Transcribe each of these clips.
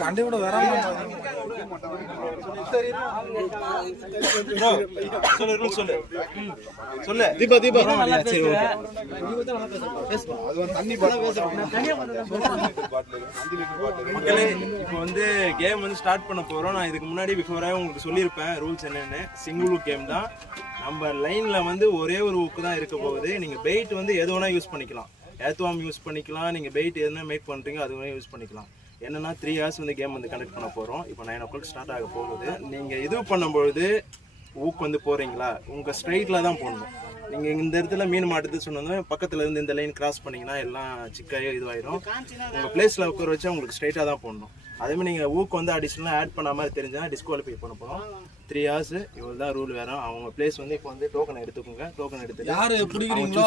கண்டி விட வர சொல்லு தீபா தீபா இப்போ வந்து கேம் வந்து ஸ்டார்ட் பண்ண போறோம். நான் இதுக்கு முன்னாடி பிஃபோராக உங்களுக்கு சொல்லியிருப்பேன் ரூல்ஸ் என்னன்னு. சிங்கிள் கேம் தான். நம்ம லைன்ல வந்து ஒரே ஒரு ஊக்கு தான் இருக்க போகுது. நீங்க பெயிட் வந்து எது வேணா யூஸ் பண்ணிக்கலாம். ஏத்துவாம் யூஸ் பண்ணிக்கலாம். நீங்கள் வெயிட் எதுனா மேக் பண்ணுறீங்க அதுவே யூஸ் பண்ணிக்கலாம். என்னென்னா 3 hours வந்து கேம் வந்து கண்டக்ட் பண்ண போகிறோம். இப்போ 9 o'clock ஸ்டார்ட் ஆக போகுது. நீங்கள் இது பண்ணும்பொழுது ஊக்கு வந்து போகிறீங்களா உங்கள் ஸ்ட்ரைட்டில் தான் போடணும். நீங்கள் இந்த இடத்துல மீன் மாட்டுது சொன்னதும் பக்கத்தில் இருந்து இந்த லைன் கிராஸ் பண்ணிங்கன்னா எல்லாம் சிக்காயோ இதுவாயிடும். உங்கள் பிளேஸில் உட்கார வச்சா உங்களுக்கு ஸ்ட்ரைட்டாக தான் போடணும். அதேமாதிரி நீங்கள் ஊக்கு வந்து அடிஷ்னலாக ஆட் பண்ண மாதிரி தெரிஞ்சால் டிஸ்குவாலிஃபை பண்ண போகிறோம். 3 hours இவ்வளோ தான் ரூல் வேறு. அவங்க பிளேஸ் வந்து இப்போ வந்து டோக்கன் எடுத்துக்கோங்க. டோக்கன் எடுத்து யார் பிடிக்கிறீங்களோ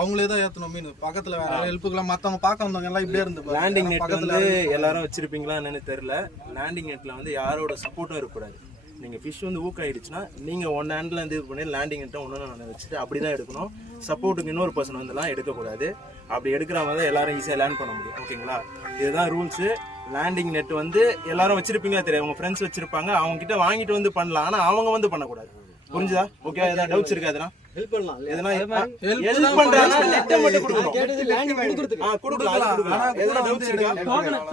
அவங்களே தான் ஏற்றணும் மீன். பக்கத்தில் வேறு ஹெல்ப்புக்கெல்லாம் மற்றவங்க பார்க்க வந்தவங்க எல்லாம் இப்படியே இருந்து லேண்டிங் நெட் வந்து எல்லாரும் வச்சிருப்பீங்களா என்னன்னு தெரியல. லேண்டிங் நெட்டில் வந்து யாரோட சப்போர்ட்டும் இருக்கக்கூடாது. நீங்கள் ஃபிஷ் வந்து ஊக்காயிடுச்சுன்னா நீங்கள் ஒன் ஹேண்டில் வந்து இது பண்ணி லேண்டிங் நெட்டை ஒன்று வச்சுட்டு அப்படி தான் எடுக்கணும். சப்போர்ட்டுக்கு இன்னொரு பர்சன் வந்துலாம் எடுக்கக்கூடாது. அப்படி எடுக்கிறவங்க தான் எல்லாரும் ஈஸியாக லேண்ட் பண்ண முடியும். ஓகேங்களா? இதுதான் ரூல்ஸு. லேண்டிங் நெட் வந்து எல்லாரும் வச்சிருப்பீங்களா தெரியும். அவங்க ஃப்ரெண்ட்ஸ் வச்சிருப்பாங்க. அவங்க கிட்ட வாங்கிட்டு வந்து பண்ணலாம். ஆனால் அவங்க வந்து பண்ணக்கூடாது. புரிஞ்சுதா? ஓகே. ஏதாவது டவுட்ஸ் இருக்கா? எதனா ஹெல்ப் பண்ணலாம். எதனா ஹெல்ப் பண்றாங்க. நெட் மட்டும் கொடுக்கணும். கேட்டது லேண்டிங் கொடுத்துட்டு கொடுக்கலாம். எதனா டவுட்ஸ் இருக்கா?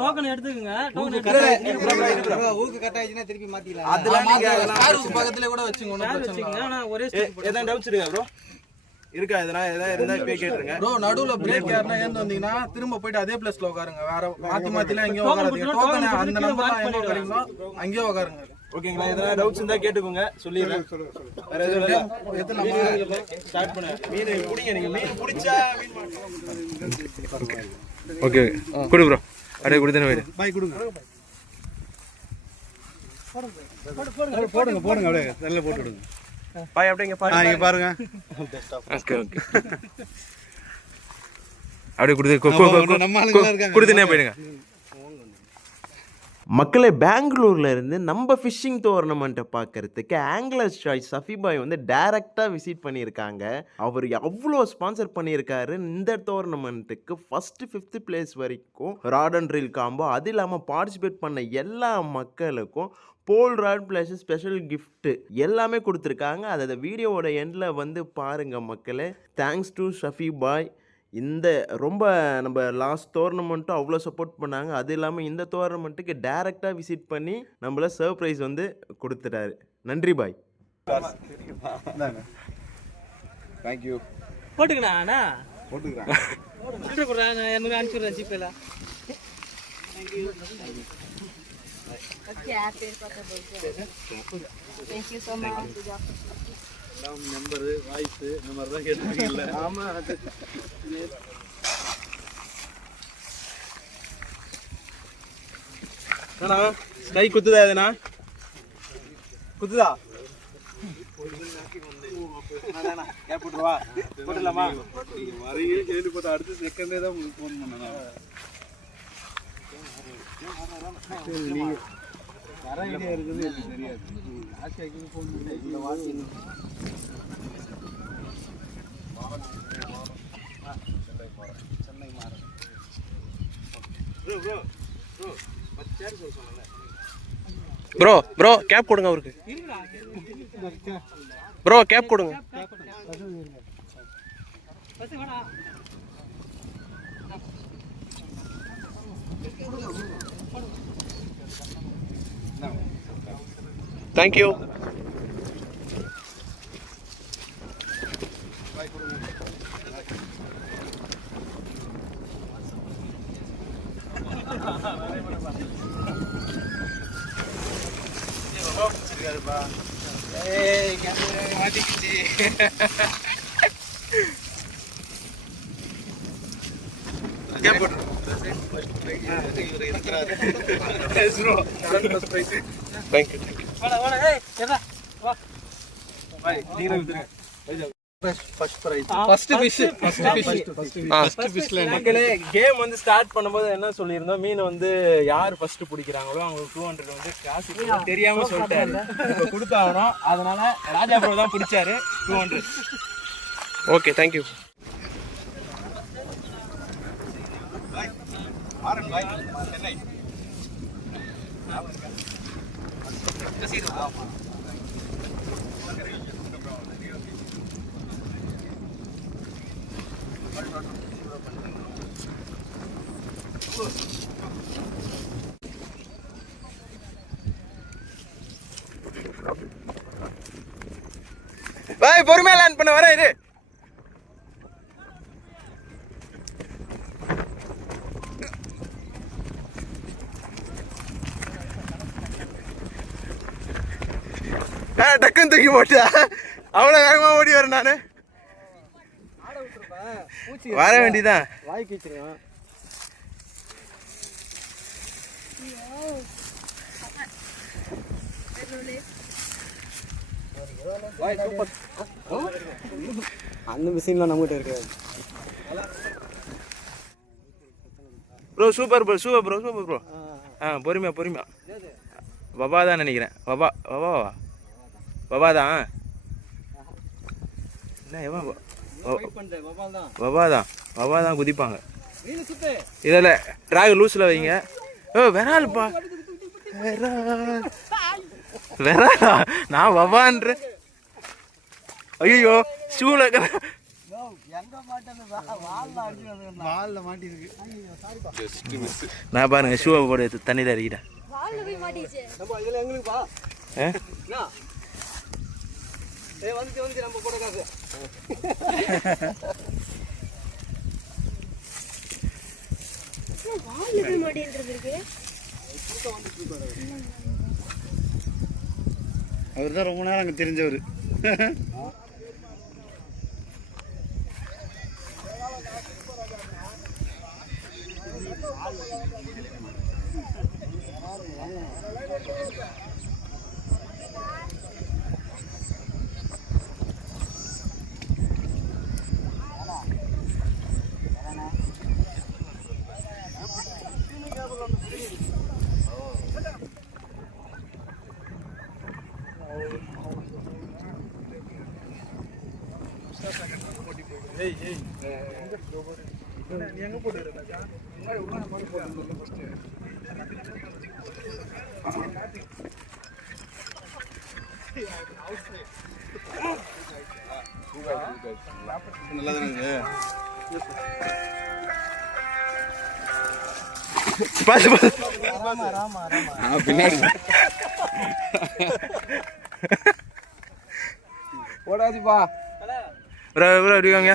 டோக்கன் எடுத்துக்கங்க. டோக்கன் ஊக்கு கட் ஆயிடுச்சுனா திருப்பி மாத்திடலாம். அதெல்லாம் நீங்க ஸ்டார் பக்கத்துல கூட வச்சுங்க. ஒண்ணு பிரச்சனை இல்ல. ஆனா ஒரே எதனா டவுட்ஸ் இருக்கா ப்ரோ? இருக்கா? எதனா இருந்தா இப்ப கேட்டுருங்க ப்ரோ. நடுவுல பிரேக் யாரனா ஏந்து வந்தீங்கன்னா திரும்ப போய்ட்டு அதே பிளேஸ்ல உட்காருங்க. வேற மாத்திலாம் எங்கேயோ உட்காராதீங்க. டோக்கன் அந்த நம்பர்லாம் எங்க உட்காரீங்களோ அங்கேயே உட்காருங்க. ஓகேங்களா? எதனா டவுட்ஸ் இருந்தா கேட்டுக்கோங்க. சொல்லிடுறேன். வேற எதுவும் இல்ல. எத்தனை ஸ்டார்ட் பண்ணு. மீன் புடிங்க. நீங்க மீன் புடிச்சா மீன் மாட்டீங்க. ஓகே குடு ப்ரோ. அப்படியே குடுதேன வைடு. பை குடுங்க. போடுங்க போடுங்க. அப்படியே நல்ல போட்டு விடுங்க. பாய் அப்படியே பாருங்க. இங்க பாருங்க. Okay okay. அப்படியே குடுதே நம்ம ஆளுங்க இருக்காங்க. குடுதேனே போயிடுங்க. மக்களே, பெங்களூரில் இருந்து நம்ம ஃபிஷ்ஷிங் டோர்னமெண்ட்டை பார்க்குறதுக்கு ஆங்கிலர்ஸ் சாய்ஸ் சஃபி பாய் வந்து டைரெக்டாக விசிட் பண்ணியிருக்காங்க. அவர் அவ்வளோ ஸ்பான்சர் பண்ணியிருக்காரு இந்த டோர்னமெண்ட்டுக்கு. ஃபஸ்ட்டு 5th place வரைக்கும் ராட் அண்ட் ரீல் காம்போ. அது இல்லாமல் பார்ட்டிசிபேட் பண்ண எல்லா மக்களுக்கும் போல் ராட் ப்ளஸ் ஸ்பெஷல் கிஃப்ட்டு எல்லாமே கொடுத்துருக்காங்க. அதை வீடியோவோட எண்டில் வந்து பாருங்கள் மக்களே. தேங்க்ஸ் டு சஃபி பாய். இந்த ரொம்ப நம்ம லாஸ்ட் டோர்னமெண்ட்டும் அவ்வளோ சப்போர்ட் பண்ணாங்க. அது இல்லாமல் இந்த டோர்னமெண்ட்டுக்கு டைரெக்டாக விசிட் பண்ணி நம்மள சர்ப்ரைஸ் வந்து கொடுத்துட்டாரு. நன்றி பாய். தேங்க்யூ. போட்டுக்கணா போட்டுக்கிறேன். எனக்கு அனுப்பிச்சுடுறேன் ஜிபேல. Thank you so much. Number voice இந்த மாதிரி தான் கேட்டுருக்கீங்கல்ல? ஆமா. கை குத்துதா? எதுனா குத்துதா? போட்டுருவா போட்டுலாமா? வரையே கேள்விப்பட்ட அடுத்த செகண்டே தான் உங்களுக்கு ஃபோன் பண்ணேன். நீங்க வர ஐடியா இருக்குது எனக்கு தெரியாது. ஆஷாக்கு ஃபோன் பண்ணி இந்த வாட்சி சென்னை மாற ப்ரோ ப்ரோ கேப் கொடுங்க அவருக்கு. ப்ரோ கேப் கொடுங்க. தேங்க்யூ. கேப் போடு. தேங்க்யூ. வாடா வாடா ஏய் எடா வா பாய் நீங்க விட்டுருங்க. மக்களே கேம் வந்து ஸ்டார்ட் பண்ணும்போது என்ன சொல்லியிருந்தோம், மீன் வந்து யார் ஃபர்ஸ்ட் பிடிக்கிறாங்களோ அவங்களுக்கு 200 வந்து காசு தெரியாம சொல்லிட்டாரு. இப்போ கொடுத்தாகணும். அதனால ராஜா ப்ரோ தான் பிடிச்சாரு 200. Okay thank you. பாய் பொறுமையா லேண்ட் பண்ண வர இரு. டக்குன்னு தூக்கி போட்டா அவ்வளவு வேகமா ஓடி வரேன் நானு. வர வேண்டியதான். வாய் கீச்சிரும் அந்த மிஷின்லாம் நம்மகிட்ட இருக்காது. Bro super bro super bro super bro. பொறுமையா பொறுமையா. வபா தான் நினைக்கிறேன். வபா வபாவா வபா தான். என்ன எவன் வபா தான் குதிப்பாங்க. இதில் ட்ராக் லூஸில் வைங்க. வெறால்ப்பா வெறாலா நான் வபான்ற. ஐயோ ஷூல நான் பாருங்க ஷூவை போட்டு தண்ணியில் இறக்கிட்டேன். நம்ம கூட காசு அவர் தான் ரொம்ப நேரம் அங்கே தெரிஞ்சவர். நல்லா தானே பின்னாடி ஓடாதுப்பா. ப்ரோ ப்ரோ எடுக்காங்க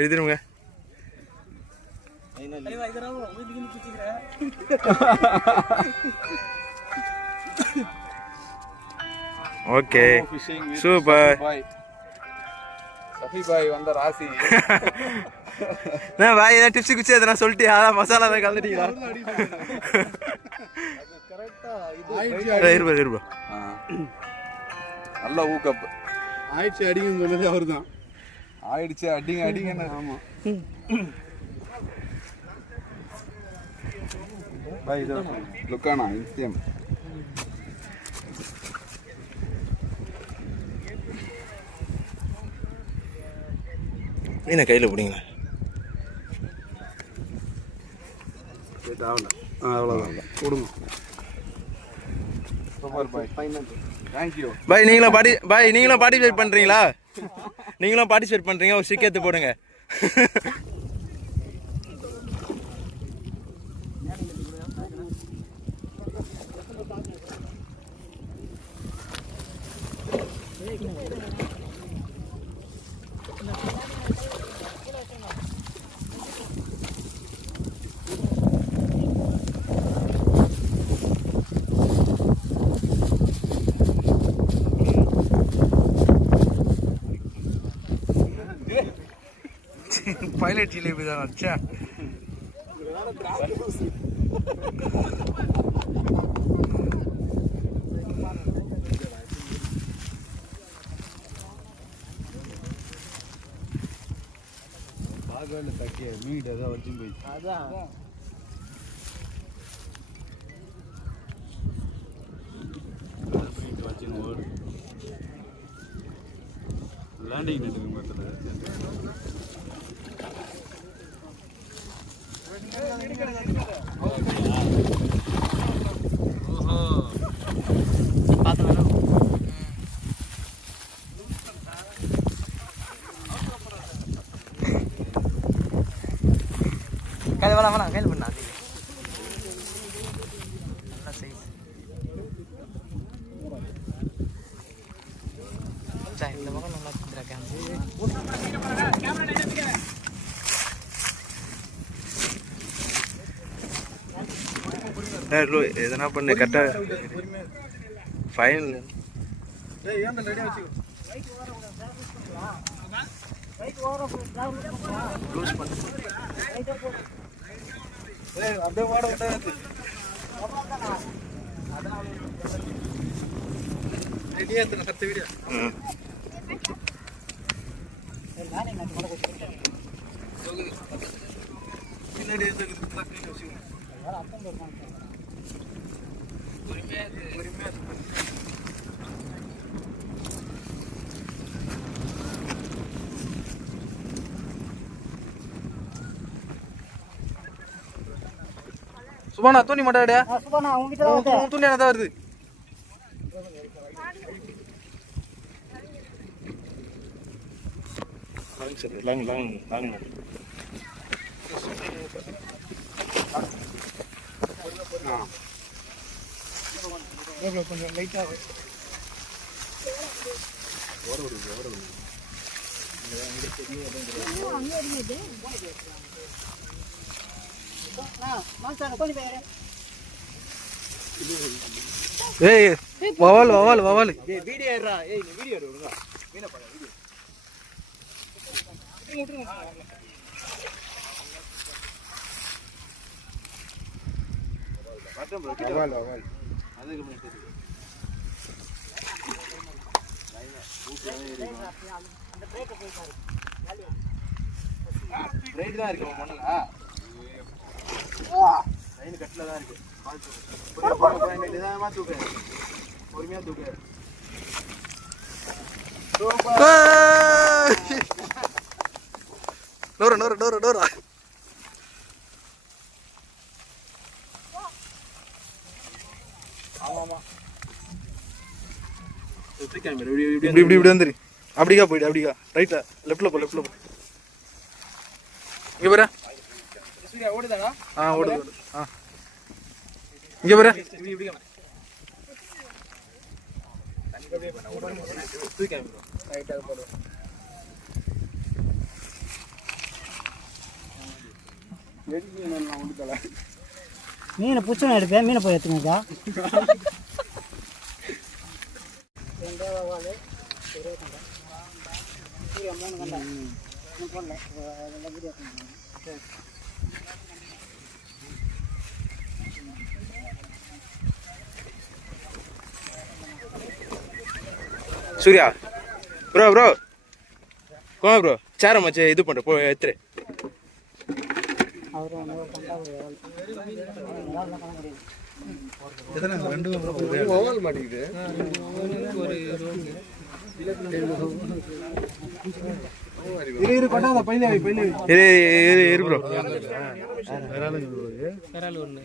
எழுதிருங்க. Okay super. சஃபி பாய் வந்த ராசி. நான் பாய் ஏதாவது டிப்ஸ் குச்சி அதை நான் சொல்லிட்டு அதான் மசாலா தான் கலந்துட்டீங்களா? இருப்பா நல்ல ஊக்கப் ஆயிடுச்சு அடிங்கன்னு சொன்னது அவர் தான். ஆயிடுச்சு அடிங்க அடிங்க. ஆமா பாய் இது லுக்கானா நித்தியம். என்ன கையில் பிடிங்களா? அவ்வளோதான் கொடுங்க. சூப்பர் பாய். தேங்க்யூ பாய். நீங்களும் பார்ட்டிசிபேட் பண்ணுறீங்களா? நீங்களும் பார்ட்டிசிபேட் பண்ணுறீங்க. ஒரு சிக்கெத்து போடுங்க. பைலட் ஜிலேபி தான் வச்சா. மீட் ஏதாவது வச்சு போயிடுச்சு. அதான் லேண்டிங் இருக்கு மொத்தத்தில். கையில் வேணாம் கையில் பண்ணா நல்ல சைஸ். இந்த பக்கம் நல்லா வச்சுருக்கேன். எதனா பண்ணு கரெக்டா ஃபைனல். சுபானா தூணி மாட்டாடா. சுபானா உங்ககிட்ட தூணி என்னதான் வருது. லாங் லாங் லாங் கொஞ்சம் லைட்டா ஏய் வவால் வவால் வவால். வீடியோ ஏறா. ஏய் நீ வீடியோ எடு ஒழுங்கா. மீனை பாரு வீடியோ. வாட்டம் ப்ரோ. வவால் வவால். அதுக்கு மேல தெரியுது. அந்த பிரேக் போயிட்டாரு. பிரேக் தான் இருக்கு மண்ணல. லைன் கட்ல தான் இருக்கு. நிதானமா தூக்கு. பொறுமையா தூக்கு. Nora Nora Nora Nora. ஆமாமா. இப்படி இப்படி இப்படி வந்துரு. அப்படிக்கா போயிடு அப்படிக்கா. ரைட்ல லெஃப்ட்ல போ லெஃப்ட்ல போ. இங்க பாரு. சூர்யா ஓடுதாடா? ஓடுது ஓடுது. இங்க பாரு. இப்படி இப்படி கமா. தண்ணி அப்படியே பண்ண ஓடுங்க. தூக்கி ப்ரோ. ரைட்டா போடு. மீனை பிடிச்சவன் எடுப்பேன். மீனை போய் எடுத்துங்கக்கா. சூர்யா ப்ரோ ப்ரோ கோமா ப்ரோ சேர மச்சே இது பண்ற போ எத்துரு. வவால் மாட்டிக்கிது. இரு கொண்டாத பையில வை பையில வை. இரு ப்ரோ. விரால் ஒன்று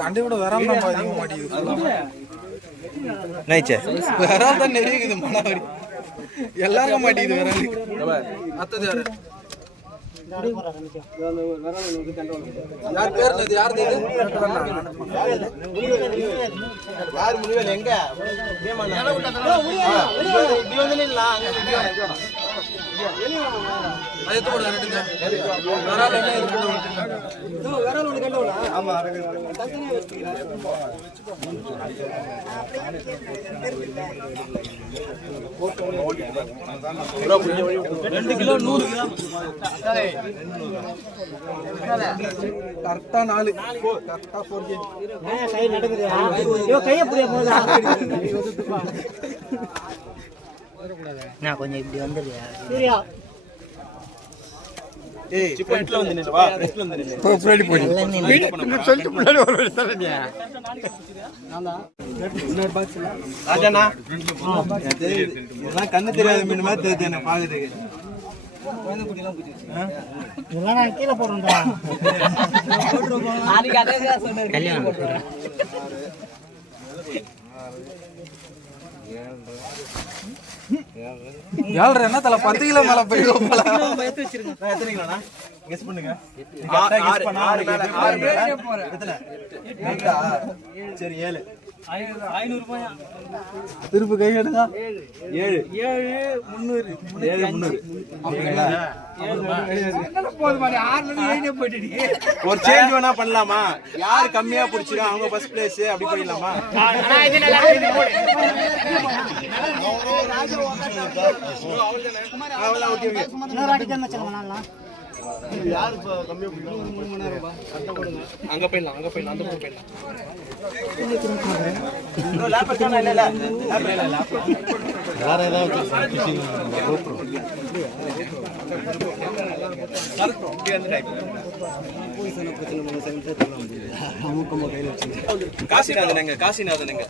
கண்டி விட வராம அதிகமாக மாட்டேங்குது. நைச்சே வராம தான் நிறைய இருக்குது மனாவரி. எல்லாரும் மாட்டேங்குது வேற அடுத்தது யாரு அப்படியே போடுறா கண்டிப்பா. யார் பேர் இது யார் இது யார் முடியல எங்க அது எடுத்து போடுங்க ரெண்டுங்க வேற ஆள் என்ன இருக்கு கரெக்டா 4 கரெக்டா 4 கை நடக்குது. ஐயோ கையை புரிய போதா நான் கொஞ்சம் இப்படி வந்துடுறியா சூர்யா ஏய் ஃப்ரண்ட்ல வந்து நில்லு வா ஃப்ரண்ட்ல வந்து நில்லு முன்னாடி போய் சொல்லிட்டு முன்னாடி வர வேண்டியது ராஜாண்ணா இதெல்லாம் கண்ணு தெரியாத மீன் மாதிரி தெரியுது என்ன பாக்குறதுக்கு இதெல்லாம் நான் கீழே போடுறேன்டா கல்யாணம் ஏழ்ற என்ன தல 10 கிலோ மேல போயிடும் போல எத்தனை கிலோண்ணா கெஸ் பண்ணுங்க கெஸ் பண்ணா எத்தனை 8 சரி 7 திருப்பி கை எடுங்க 7 300 ஒரு சேஞ்ச் வேணா பண்ணலாமா யாரு கம்மியா புடிச்சிரோ அவங்க ஃபர்ஸ்ட் பிளேஸ் அப்படி பண்ணிடலாமா இன்னொரு வாட்டி தான் வச்சுக்கோங்க நான் அங்க போயிடலாம் அந்த பக்கம் போயிடலாம் காசிநாதனுங்க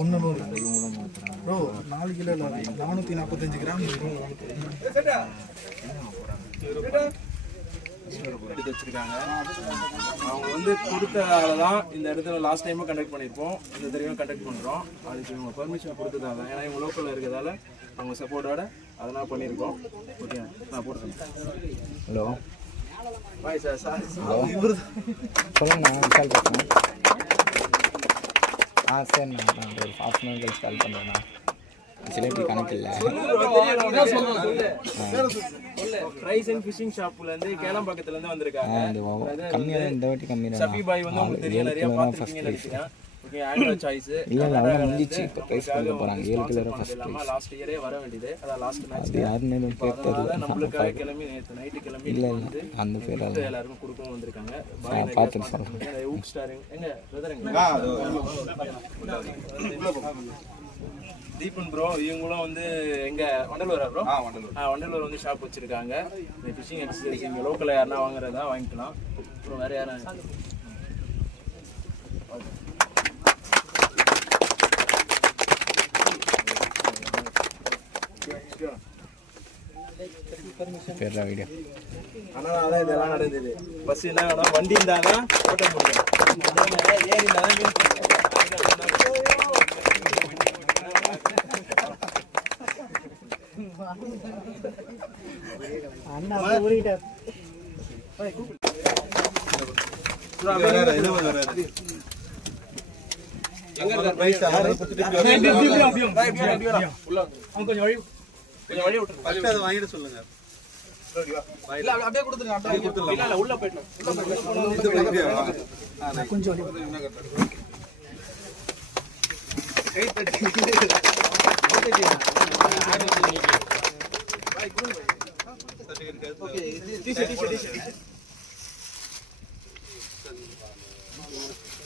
ஒன்னு 4 கிலோ 445 கிராம் எடுத்து வச்சிருக்காங்க. அவங்க வந்து கொடுத்ததால தான் இந்த இடத்துல லாஸ்ட் டைமும் கண்டக்ட் பண்ணியிருப்போம், இந்த தடவையும் கண்டக்ட் பண்ணுறோம். அதுக்கு இவங்க பர்மிஷன் கொடுத்ததால தான், ஏன்னா இவங்க லோக்கலில் இருக்கிறதால அவங்க சப்போர்ட்டோட அதெல்லாம் பண்ணியிருக்கோம். ஓகே, நான் போடுறேன். Hello bye sir. சார் சொல்லுங்கண்ணா, கால் பண்ணுறேன். சரிண்ணா, நான் ஒரு 1/2 hour கழிச்சு கால் பண்ணுறேண்ணா. சிலேபி கணக்கு இல்லை. ரைஸ் அண்ட் ஃபிஷிங் ஷாப்ல இருந்து கேளம்பாக்கத்துல இருந்து வந்திருக்காங்க. கம்மியாக தான், இந்த வாட்டி கம்மியாக சஃபி பாய் வந்து உங்களுக்கு தெரியும், நிறைய பார்த்துருக்கீங்கன்னு நினைக்கிறேன். ஓகே, ஆண்ட்ராய்ட் சாய்ஸ் இல்லை அவ்வளோ முடிஞ்சிச்சு. இப்போ ப்ரைஸ் பண்ண போகிறாங்க. 7 கிலோ ஃபர்ஸ்ட் ப்ரைஸ். லாஸ்ட் இயரே வர வேண்டியது, அதான் லாஸ்ட் மேட்ச். அது யாருன்னு பேர் தெரியல. நம்மளுக்காக கிளம்பி நேற்று நைட்டு கிளம்பி இல்லை இல்லை, அந்த பேர் அது எல்லாருக்கும் கொடுக்கவும் வந்திருக்காங்க. பார்த்துட்டு சொல்கிறேன். ஊக் ஸ்டார் எங்க பிரதர் தீபன் ப்ரோ, இவங்களும் வந்து எங்க வண்டலூரா ப்ரோ? வண்டலூர் வந்து ஷாப் வச்சிருக்காங்க. இந்த ஃபிஷிங் எக்ஸசைஸ் இங்கே லோக்கலில் யாருன்னா வாங்குறதா வாங்கிக்கலாம். அப்புறம் வேற யாரும் பேர் வீடியோ. ஆனால் அதான் இதெல்லாம் நடந்தது. பஸ் என்ன வேணும், வண்டி இருந்தால் தான் ஓட்ட முடியும், ஏறி இருந்தால் தான் மீன் பிடிக்கும். அண்ணா ஊறிட்டார். வாங்கிட்டு சொல்லுங்க. அப்படியே கொடுத்துருங்க, உள்ள போயிட்டோம். கொஞ்சம்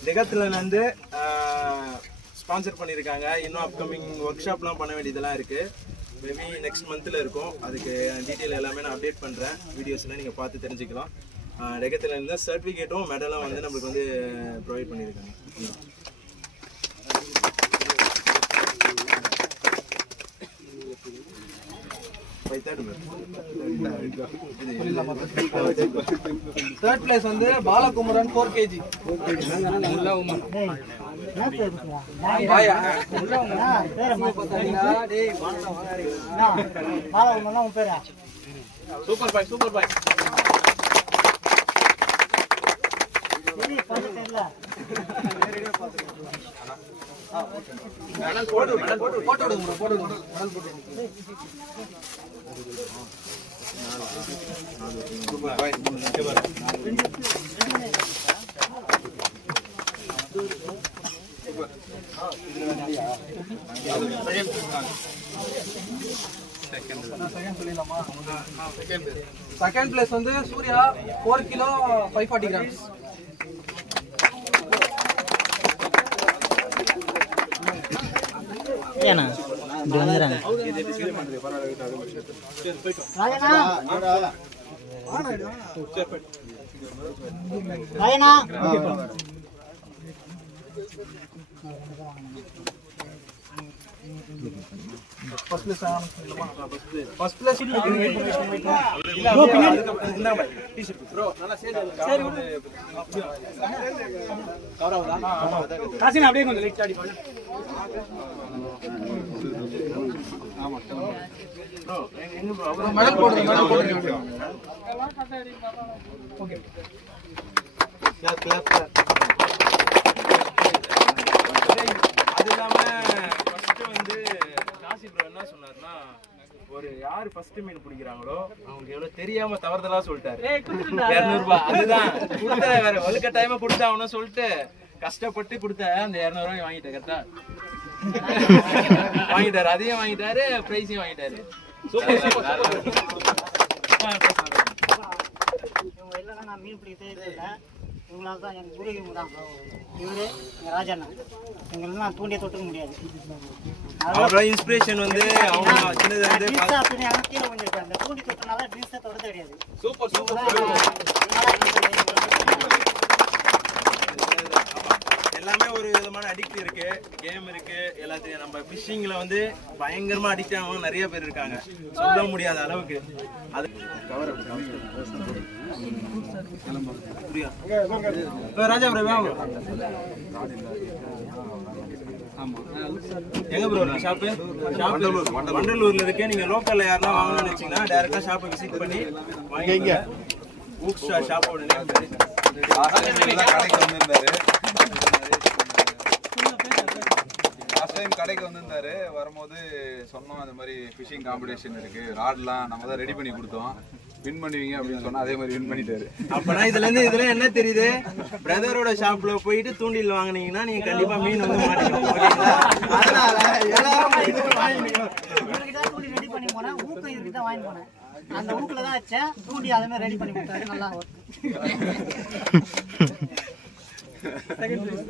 ஜெகத்துல இருந்து ஸ்பான்சர் பண்ணியிருக்காங்க. இன்னும் அப்கமிங் ஒர்க் ஷாப்லாம் பண்ண வேண்டியதெல்லாம் இருக்குது. மேபி நெக்ஸ்ட் மந்தில் இருக்கும். அதுக்கு டீட்டெயில் எல்லாமே நான் அப்டேட் பண்ணுறேன். வீடியோஸ்லாம் நீங்கள் பார்த்து தெரிஞ்சுக்கலாம். டெக்கத்தில் இருந்த சர்டிஃபிகேட்டும் மெடலும் வந்து நம்மளுக்கு வந்து ப்ரொவைட் பண்ணியிருக்காங்க. தேர்ட் பிளேஸ் வந்து பாலகுமரன் 4 kg. சூப்பர் பாய், சூப்பர் பாய். செகண்ட் பிளேஸ் வந்து சூர்யா 4 kg 540 grams. ஏண்ணா இப்படி வந்துடுறாங்க. ஃபர்ஸ்ட் பிளேஸ் ஃபர்ஸ்ட் பிளேஸ் காசினா அப்படியே கொஞ்சம் லைட் ஆடி மெடல் போடுங்க, மெடல் போடுங்க. ஓகே. கிளாப். அது இல்லாம ஃபர்ஸ்ட் வந்து காசி ப்ரோ என்ன சொன்னார்னா, ஒரு யாரு ஃபர்ஸ்ட் மீன் பிடிக்கிறாங்களோ அவங்களுக்கு எவ்வளவு தெரியாம தவறுதலா சொல்லிட்டாரு. 200 ரூபாய் அதுதான் கொடுத்த, வேற வழுக்க டைம் கொடுத்தாங்கன்னு சொல்லிட்டு கஷ்டப்பட்டு கொடுத்த அந்த 200 ரூபாய் வாங்கிட்டேன். கரெக்டா வாங்கிட்டாரு, அதையும் வாங்கிட்டாரு, பிரைஸையும் வாங்கிட்டாரு. Super super. இவங்க இல்லைன்னா நான் மீன் பிடிக்கவே இல்லை. இவங்களால தான் எங்கள் குரு இவங்க தான். இவரு எங்கள் ராஜண்ணா. எங்களுக்கு நான் தூண்டியை தொட்டுக்க முடியாது. அவங்களோட இன்ஸ்பிரேஷன் வந்து அவங்க சின்னதுல இருந்து ட்ரிங்க்ஸா அப்படின்னு எனக்கு கீழே வந்துருக்கேன். அந்த தூண்டி தொட்டனால ட்ரிங்க்ஸை தொட தெரியாது. Super super. எல்லாமே ஒரு விதமான அடிக்ட் இருக்கு, கேம் இருக்கு, எல்லாத்தையும் நம்ம ஃபிஷிங்ல வந்து பயங்கரமா அடிக்ட் ஆனவங்க நிறைய பேர் இருக்காங்க, சொல்ல முடியாத அளவுக்கு. அது ராஜா ப்ரோ எங்க ப்ரோ ஷாப்பு? வண்டலூர்ல இருக்கு. நீங்க லோக்கல்ல யாருன்னா வாங்கணும்னு நினைச்சீங்கன்னா டைரக்டா ஷாப்பை விசிட் பண்ணி வாங்கிங்க. ஊக் ஷாப்போட நேம் கடைக்கு வந்திருந்தாரு. லாஸ்ட் டைம் கடைக்கு வந்திருந்தாரு. வரும்போது சொன்னோம் இந்த மாதிரி ஃபிஷிங் காம்படிஷன் இருக்கு, ராட்லாம் நம்ம தான் ரெடி பண்ணி கொடுத்தோம், வின் பண்ணுவீங்க அப்படின்னு சொன்னா அதே மாதிரி வின் பண்ணிட்டாரு. அப்பனா இதுல என்ன தெரியுது, பிரதரோட ஷாப்ல போயிட்டு தூண்டில் வாங்குனீங்கன்னா நீங்க கண்டிப்பா மீன் வந்து மாட்டிக்கணும். அதனால எல்லாரும் இவர்கிட்ட தூண்டி ரெடி பண்ணி போனேன். ஊக்கம் இவர்கிட்ட வாங்கி போனேன். அந்த ஊக்கில் தான் வச்சேன். தூண்டி அதே மாதிரி ரெடி பண்ணி கொடுத்தாரு. நல்லா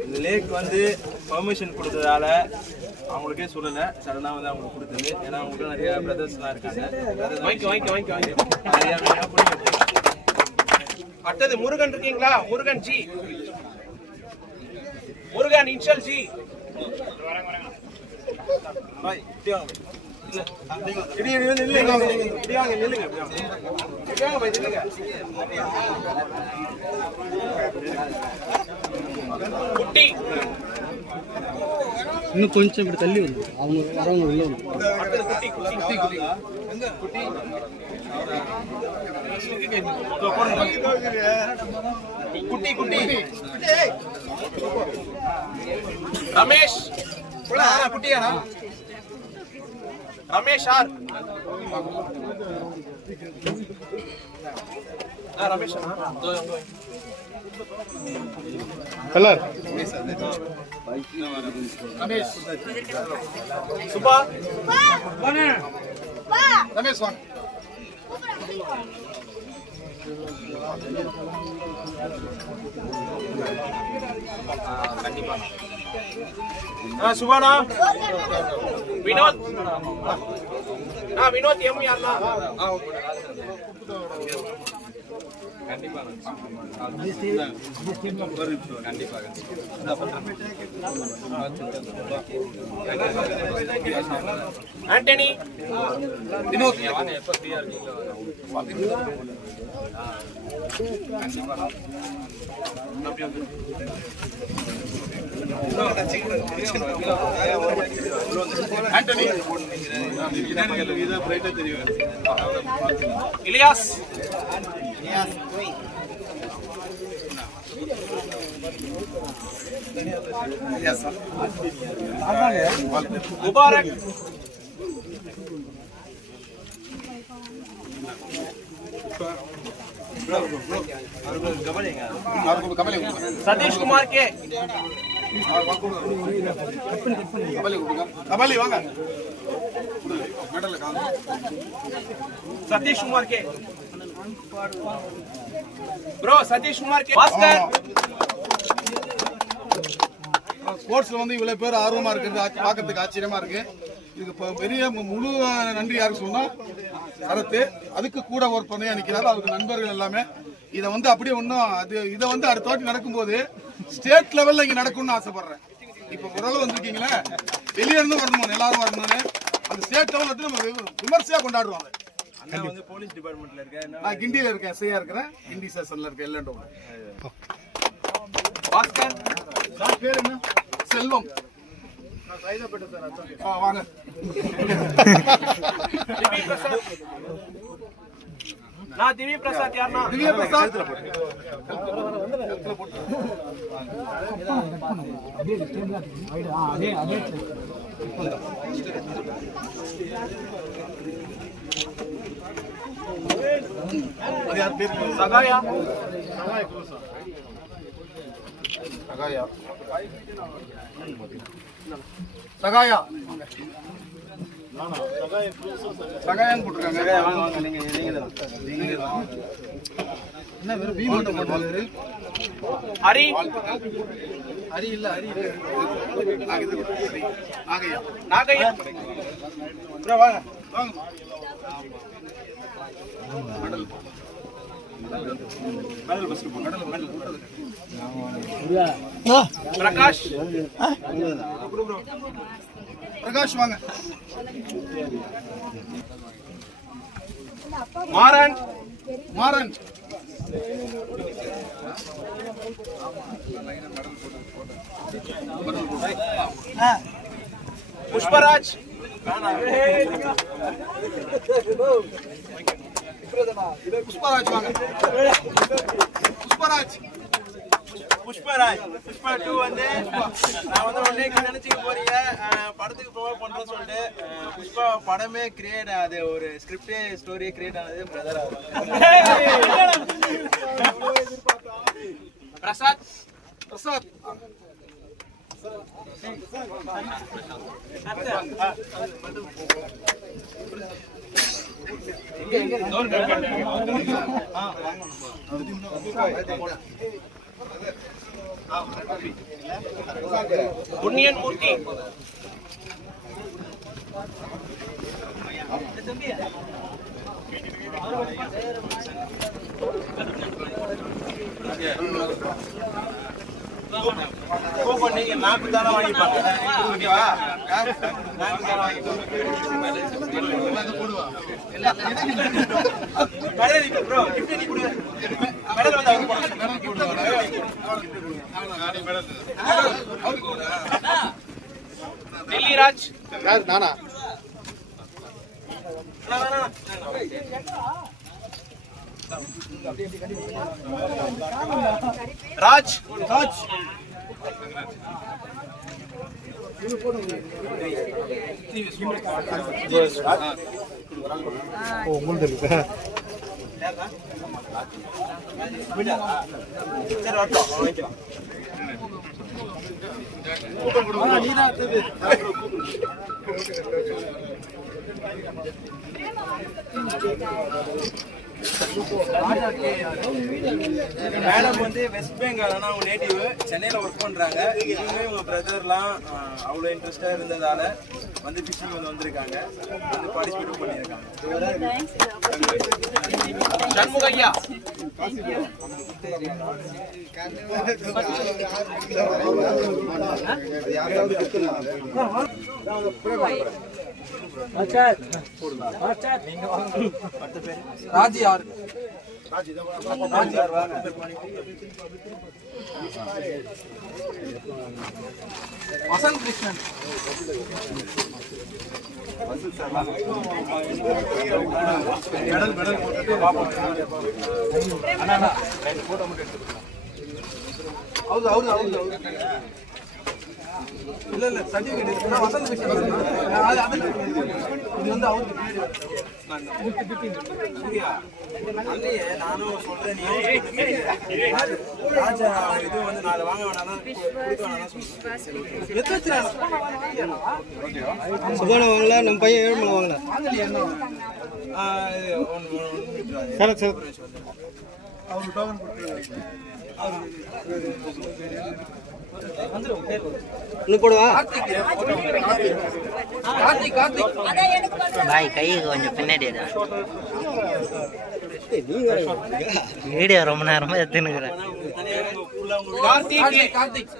இந்த லேக் வந்து பர்மிஷன் கொடுத்ததால அவங்களுக்கே சொல்லல, சடனா வந்து அவங்களுக்கு கொடுத்தது. ஏன்னா அவங்களுக்கு நிறைய பிரதர்ஸ்லாம் இருக்காங்க. அடுத்தது முருகன் இருக்கீங்களா? Murugan ji, Murugan initial G. குட்டி இன்னும் கொஞ்சம் இப்படி தள்ளி வந்து அவங்க வரவங்க உள்ள வந்து குட்டி குட்டி குட்டி குட்டி குட்டி ரமேஷ் குட்டியானா? ரமேஷ் ஆர் ரமேஷ் கலர் ரமேஷ் சுபா ரமேஷ் வாங்க. கண்டிப்பா சுபானா வினோத் வினோத் எம் யாருனா ஆண்டனி வினோத் இலியாஸ் முபாரக் சதீஷ் குமார் கே கபாலி வாங்க Satish Kumar K bro Satish Kumar K Bhaskar ஸ்போர்ட்ஸ்ல வந்து இவ்வளவு பேர் ஆர்வமா இருக்கிறது பார்க்கறதுக்கு ஆச்சரியமா இருக்கு. இதுக்கு பெரிய முழு நன்றி யாருக்கு சொன்னா சரத்து. அதுக்கு கூட ஒரு துணையா நிக்கிறாரு, அவருக்கு நண்பர்கள் எல்லாமே. இதை வந்து அப்படியே ஒன்றும் இதை வந்து அடுத்த வாட்டி நடக்கும்போது ஸ்டேட் லெவல்ல இங்க நடக்கும்னு ஆசைப்படுறேன். இப்ப ஓரளவு வந்திருக்கீங்களே, வெளியே இருந்து வரணும், எல்லாரும் வரணும்னு அந்த ஸ்டேட் லெவல் வந்து நம்ம விமர்சையா கொண்டாடுவாங்க. போலீஸ் டிபார்ட்மெண்ட்ல இருக்கேன், நான் கிண்டியில இருக்கேன், எஸ்ஐயா இருக்கிறேன், கிண்டி ஸ்டேஷன்ல இருக்கேன். எல்லாம் பாஸ்கர் பேர் என்ன? செல்வம். வாங்க. திவ்ய பிரசாத் திவ்ய பிரசாத் யாருனா திவ்ய பிரசாத் சகாயா சகாயா சகாயான்னு போட்டிருக்காங்க. என்ன வெறும் பி மட்டும் போட்டாரு. ஹரி ஹரி இல்ல, ஹரி நாகையா நாகையா வாங்க வாங்க. பிரகாஷ் பிரகாஷ் வாங்க. மாறன் மாறன் புஷ்பராஜ் புஷ்பராஜ் வாங்க. புஷ்பராஜ் புஷ்பராஜ் புஷ்பா 2 வந்து நான் வந்து ஒன்னே நினைச்சுக்க போறீங்க படத்துக்கு ப்ரொமோட் பண்றேன்னு சொல்லிட்டு புஷ்பா படமே கிரியேட் ஆகுது, ஒரு ஸ்கிரிப்டே ஸ்டோரியே கிரியேட் ஆனது பிரதர். பிரசாத் பிரசாத் புண்ணியன் மூர்த்தி நீங்க நாக்கு தானே வாங்கிப்பாங்க, ஓகேவா? நாக்கு தானே வாங்கிப்பாங்க. ப்ரோ கிஃப்ட் நீ கொடு. மெடல் வந்து டெல்லிராஜ் யார்? நானா? ராஜ் ராஜ் சரி வரட்டும், வாங்கிக்கலாம். மேடம் வந்து வெஸ்ட் பெங்கால், ஆனால் அவங்க நேட்டிவ் சென்னையில் ஒர்க் பண்ணுறாங்க. இவங்க இவங்க பிரதர்லாம் அவ்வளோ இன்ட்ரெஸ்டாக இருந்ததால் வந்து ஃபிஷிங் வந்து வந்திருக்காங்க, வந்து பார்ட்டிசிபேட் பண்ணியிருக்காங்க. சண்முகையா ராஜி யார்? வசந்த் கிருஷ்ணன். இல்ல இல்ல சர்டிபிகேட் வசந்த் கிருஷ்ணன். இது வந்து அவருக்கு நானும் சொல்றேன், ராஜா இது வந்து நாலு வாங்க வேணாம் கொடுக்க வேணாம் சொல்றேன். சுபான வாங்கல, நம்ம பையன் ஏழுமலை வாங்கல. போடுவா கார்த்திக் கார்த்திக் பாய் கை கொஞ்சம் பின்னாடி வீடியோ ரொம்ப நேரமா எடுத்துனுக்குறேன். கார்த்திக் கார்த்திக்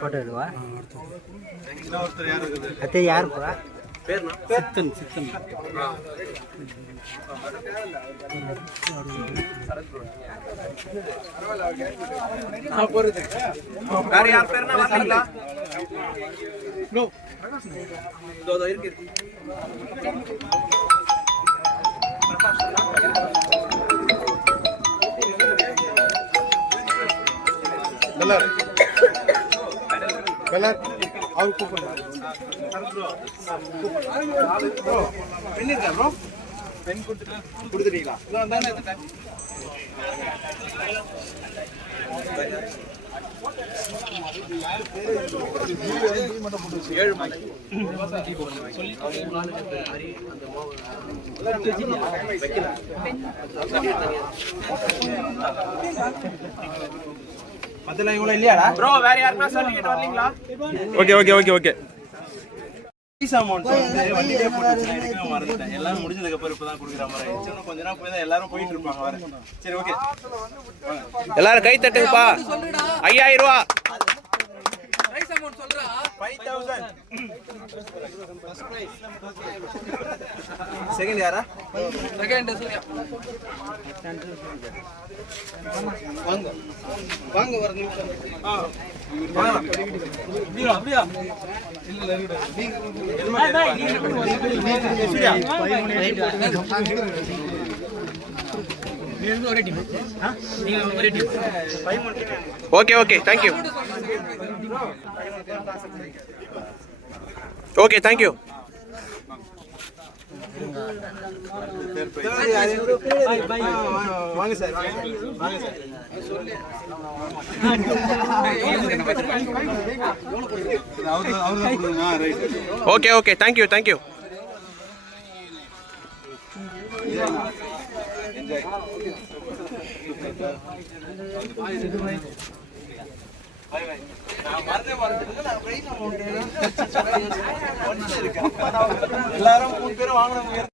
போட்டோ எடுவா அது யாரு போறா? சித்தன் சித்தன் வேற யார் பேர்னா வரீங்களா? இருக்கு அவர் கூப்பிடுறாரு. பெண் இருக்கா ப்ரோ? பெண் கொடுத்துட்டீங்களா? அதெல்லாம் இவ்வளவு இல்லையாடா ப்ரோ? வேற யாருன்னா சர்டிபிகேட் வரலீங்களா? Okay okay okay okay. Fees amount வந்து வண்டியிலே போட்டு எடுக்க மறந்துட்டேன். எல்லாம் முடிஞ்சதுக்கு அப்புறம் இப்பதான் கொடுக்குற மாதிரி ஆயிடுச்சு. இன்னும் கொஞ்ச நேரம் போய் தான் எல்லாரும் போயிட்டு இருப்பாங்க. வர சரி ஓகே, எல்லாரும் கை தட்டுப்பா. 5000 ரூபா. பிரைஸ் அமௌண்ட் சொல்றா. 5000. செகண்ட் யாரா? செகண்ட் சூர்யா. வாங்க வாங்க வர நிமிஷம். அப்படியா? இல்ல இல்ல okay okay, thank you. Okay, thank you. வாங்க சார், வாங்க sir. Okay okay, thank you thank you. எல்லாரும் 3 பேரும் வாங்கினவங்க